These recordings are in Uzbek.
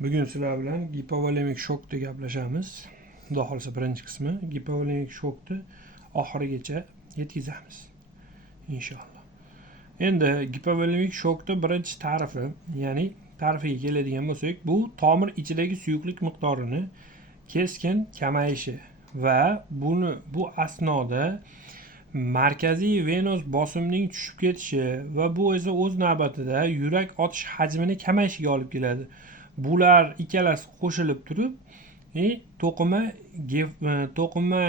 Bugun sizlar bilan gipovolemik shokni gaplashamiz. Xudo xolisa birinchi qismi gipovolemik shokni oxirigacha yetkazamiz inshaalloh. Endi gipovolemik shokni birinchi ta'rifi, ya'ni ta'rifiga keladigan bo'lsak, bu tomir ichidagi suyuqlik miqdorini keskin kamayishi va bu asnoda markaziy venöz bosimning tushib ketishi va bu esa o'z navbatida yurak otish hajmini kamayishiga olib keladi. Bular ikkalasi qo'shilib turib, to'qima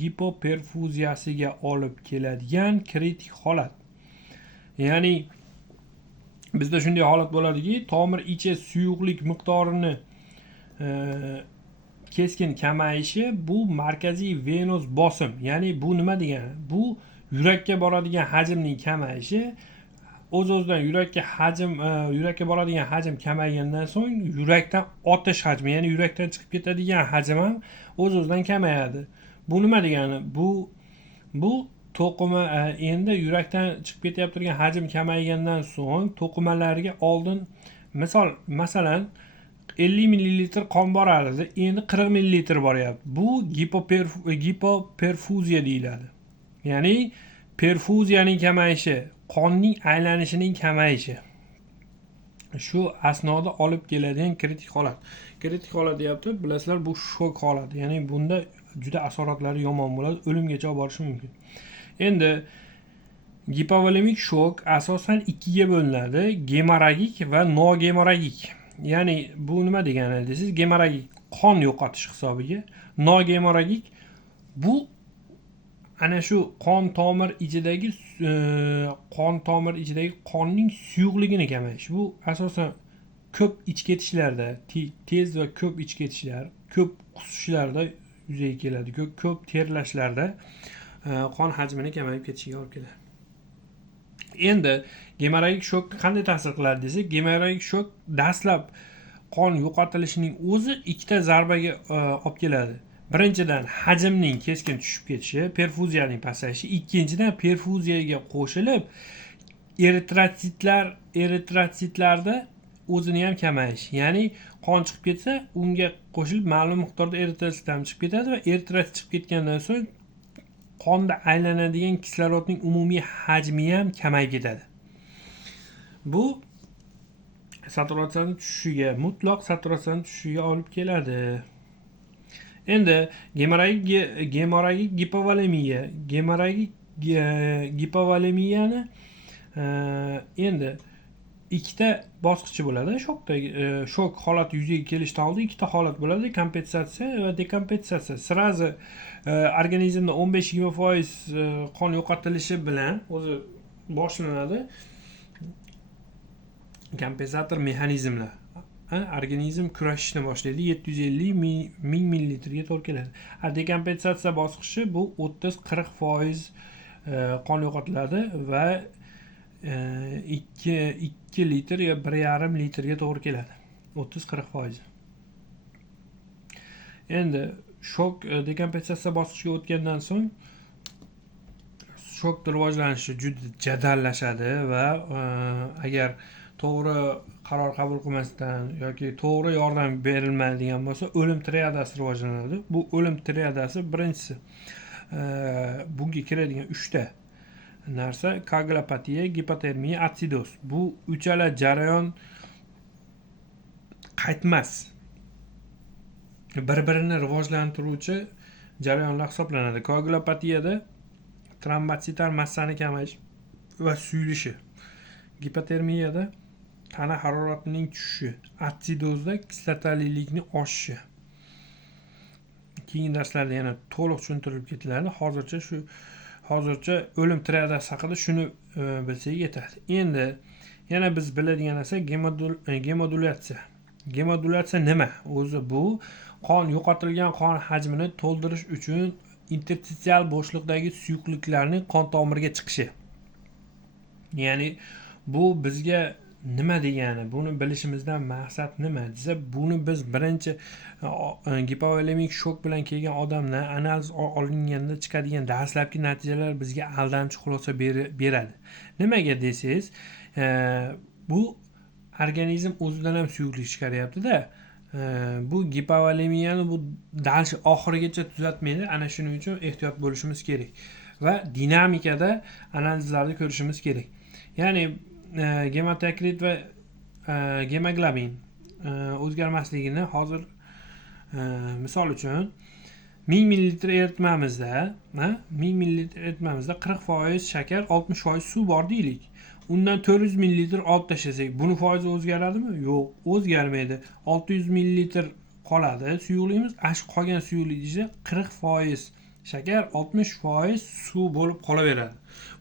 gipoperfuziyasiga olib keladigan kritik holat. Ya'ni bizda shunday holat bo'ladiki, tomir ichi suyuqlik miqdorini keskin kamayishi bu markaziy venöz bosim. Ya'ni bu nima degani? Bu yurakka boradigan hajmning kamayishi. O'z-o'zidan yurakka boradigan hajm kamaygandan so'ng yurakdan otish hajmi, ya'ni yurakdan chiqib ketadigan hajm ham o'z-o'zidan kamayadi. Bu nima degani? Bu to'qima endi yurakdan chiqib ketayotgan turgan hajm kamaygandan so'ng to'qimalarga oldin masalan 50 ml qon borardi, endi 40 ml boryapti. Bu gipoperfuziya deyiladi. Ya'ni perfuziyaning kamayishi, qonning aylanishining kamayishi. Shu asnoda olib keladigan kritik holat. Kritik holat deyapti, bilasizlar, bu shok holati. Ya'ni bunda juda asoratlari yomon bo'ladi, o'limgacha olib borishi mumkin. Endi gipovolemik shok asosan ikkiga bo'linadi: gemorragik va nogemorragik. Ya'ni bu nima degani deysiz? Gemorragik qon yo'qotish hisobiga, nogemorragik bu ana shu qon tomir ichidagi qonning suyuqligini kamayish. Bu asosan ko'p ichib ketishlarda, tez va ko'p ichib ketishlar, ko'p qusishlarda yuzaga keladi. Ko'p terlashlarda qon hajmini kamayib ketishiga olib keladi. Endi gemorragik shok qanday ta'sir qiladi desak, gemorragik shok dastlab qon yo'qotilishining o'zi ikkita zarbaga olib keladi. Birinchidan hajmning keskin tushib ketishi, perfuziyaning pasayishi, ikkinchidan perfuziyaga qo'shilib eritrotsitlarda o'zini ham kamayish. Ya'ni qon chiqib ketsa, unga qo'shilib ma'lum miqdorda eritrotsit ham chiqib ketadi va eritrotsit chiqib ketgandan so'ng qonda aylanadigan kislorodning umumiy hajmi ham kamayib ketadi. Bu saturatsiyaning tushishiga, mutlaq saturatsiyaning tushishiga olib keladi. Endi gemorragik gipovolemiyani endi ikkita bosqichi bo'ladi. Shok holati yuzaga kelishdan oldin ikkita holat bo'ladi: kompensatsiya va dekompensatsiya. Sirazi organizmda 15-20% qon yo'qotilishi bilan o'zi boshlanadi kompensator mexanizmlar. Organizm kurashishni boshlaydi, 750 ming millilitrga to'g'ri keladi. Dekompensatsiya bosqichi bu 30-40% qon yo'qotiladi va 2 litr yo 1,5 litrga to'g'ri keladi. 30-40%. Endi shok dekompensatsiya bosqichiga o'tgandan so'ng shok rivojlanishi juda jadallashadi va agar to'g'ri qaror qabul qilmasdan yoki to'g'ri yordam berilmaydigan bo'lsa, o'lim triadasi rivojlanadi. Bu o'lim triadasi birinchisi bunga kiradigan 3 ta narsa: koagulopatiya, gipotermiya, atsidoz. Bu uchala jarayon qaytmas, bir-birini rivojlantiruvchi jarayonlar hisoblanadi. Koagulopatiyada trombotsitar massani kamayish va suyulishi, gipotermiyada tana haroratining tushishi, atsidozda kislotalilikning oshishi. Keyingi darslarda yana to'liq tushuntirib ketiladi. Hozircha o'lim triadasi haqida shuni bilsak yetadi. Endi yana biz biladigan narsa gemodulyatsiya. Gemodulyatsiya nima? O'zi bu qon yo'qotilgan qon hajmini to'ldirish uchun interstitsial bo'shliqdagi suyuqliklarning qon tomiriga chiqishi. Ya'ni bu bizga nima degani? Buni bilishimizdan maqsad nima desa, buni biz birinchi gipovolemik shok bilan kelgan odamlar analiz olinganda chiqadigan dastlabki natijalar bizga aldamchi xulosa beradi. Nimaga desangiz, bu organizm o'zidan ham suyuqlik chiqaryapti-da. Bu gipovolemiyani bu dal oxirigacha tuzatmaydi. Ana shuning uchun ehtiyot bo'lishimiz kerak va dinamikada analizlarni ko'rishimiz kerak. Ya'ni gematokrit va gemoglobin o'zgarmasligini hozir misol uchun 1000 ml eritmamizda 1000 ml eritmamizda 40% shakar, 60% suv bor deylik. Undan 400 ml olib tashlasak, buni foizi o'zgaradimi? Yo'q, o'zgarmaydi. 600 ml qoladi suyuqligimiz. Ash qolgan suyuqlik ichida 40% shakar, 60% suv bo'lib qolaveradi.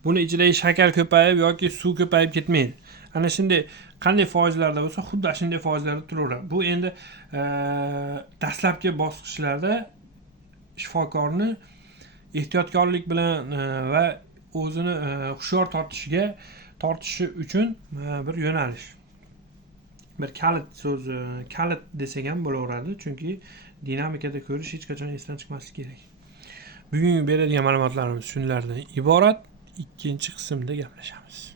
Buni ichidagi shakar ko'payib yoki suv ko'payib ketmaydi. Ana shunday qanday foizlarda bo'lsa, xuddi shunday foizlarda turaveradi. Bu endi dastlabki bosqichlarda shifokorni ehtiyotkorlik bilan va o'zini hushyor tortishi uchun bir yo'nalish. Bir kalit desak ham bo'laveradi, chunki dinamikada ko'rish hech qachon esdan chiqmasligi kerak. Bugungi beradigan ma'lumotlarimiz shunlardan iborat. Ikkinchi qismda gaplashamiz.